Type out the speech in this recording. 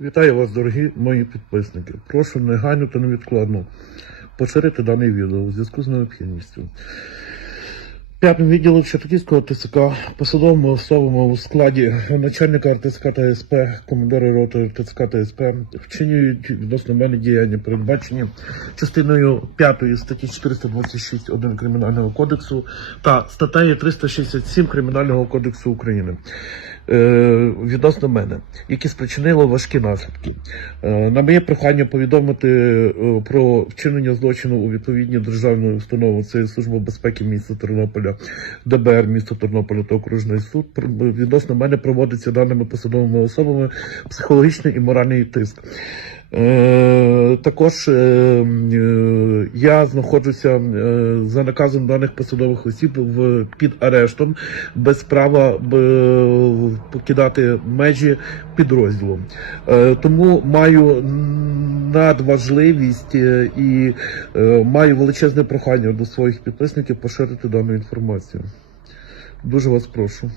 Вітаю вас, дорогі мої підписники. Прошу негайно та невідкладно поширити дане відео у зв'язку з необхідністю. П'ятим відділом Чертаківського ТСК посадовими особами у складі начальника РТСК та СП, командира роти РТСК та СП вчинюють відносно мене діяння, передбачені частиною 5 статті 426.1 Кримінального кодексу та статтею 367 Кримінального кодексу України. Е, відносно мене, які спричинили важкі наслідки. Е, на моє прохання повідомити е, про вчинення злочину у відповідній державної установи, це Служба безпеки міста Тернополя, ДБР міста Тернополя та окружний суд. Відносно мене проводиться даними посадовими особами психологічний і моральний тиск. Також е, е, я знаходжуся е, за наказом даних посадових осіб в під арештом без права б, покидати межі підрозділу. Тому маю надважливість і маю величезне прохання до своїх підписників поширити дану інформацію. Дуже вас прошу.